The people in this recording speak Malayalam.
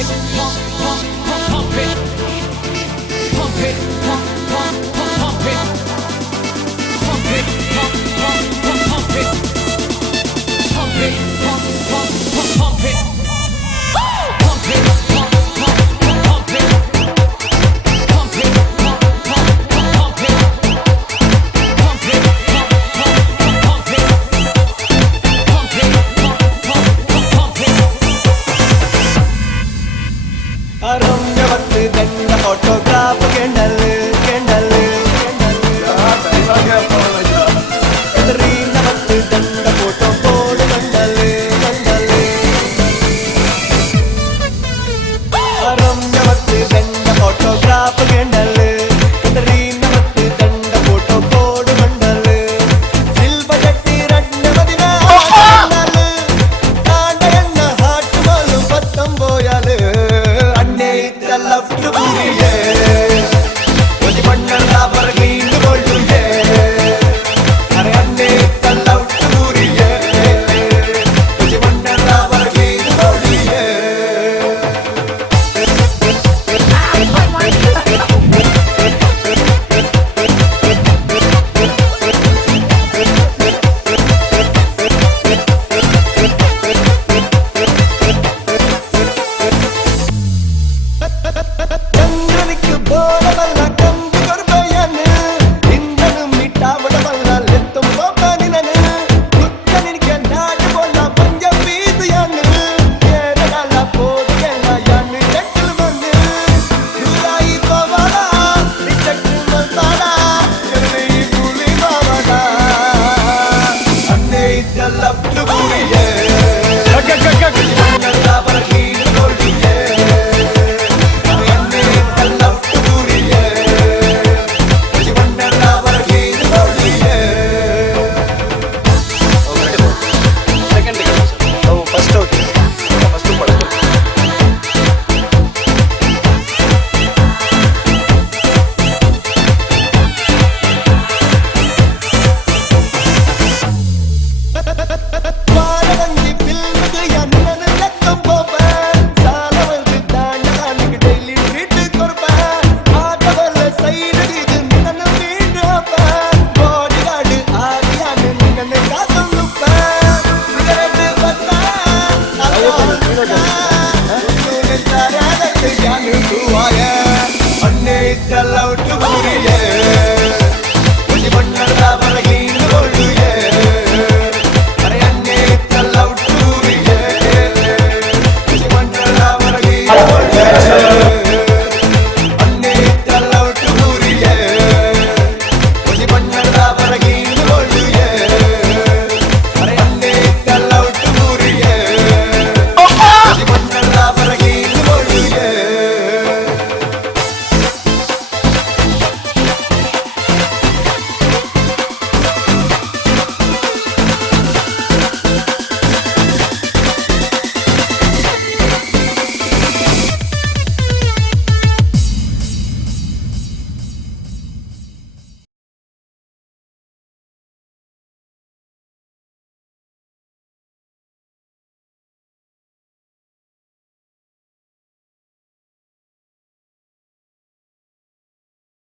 it, pump, pump, pump, pump it, pump it, pump, pump, pump, pump it, pump it, pump, pump, pump, pump it, pump it, pump, pump, pump, pump it, pump it, pump, pump, pump, pump it, pump it, pump, pump, pump, pump it, pump it, pump, pump, pump, pump it, pump it, pump, pump, pump, pump it. അരങ്ങവത്ത് ദണ്ട ഓട്ടോഗ്രാഫ് കണ്ടല് കണ്ടല് കണ്ടരീനവത്ത് ദണ്ട ഫോട്ടോ കോഡ് കണ്ടല് കണ്ടല് അരങ്ങവത്ത് ദണ്ട ഓട്ടോഗ്രാഫ് കണ്ടല് കണ്ടരീനവത്ത് ദണ്ട ഫോട്ടോ കോഡ് കണ്ടല് സിൽവർ ജട്ടി രണ്ടമതിന കണ്ടല് താണ്ടയന്ന ഹാർട്ട് മാലും പത്തം പോയാല് love to booty yeah oji pannalla bargeenu gollu yeah are anne the love to booty yeah oji pannalla bargeenu gollu ചന്ദ്രനിക്ക് ബോധമല്ല കമ്പി കൊർബയാണ് ഇന്നനും മിട്ടാവടമല്ല ലെത്തും പോകാനിനന് നിക്കനിക്ക് നാട് പോല പഞ്ചബീതിയാണ് കേരള പോകല്ല യാണ് ചെക്കിൽ വന്ന് ദുരായി പോവാടാ നിച്ചക്ക് മൽത്താടാ ചെറി പുലി മാവടാ അന്നേ ഇത ലവ് ടു ബൂരിയേ ഞങ്ങളാ പറകീന ഗോൾഡിയേ Love to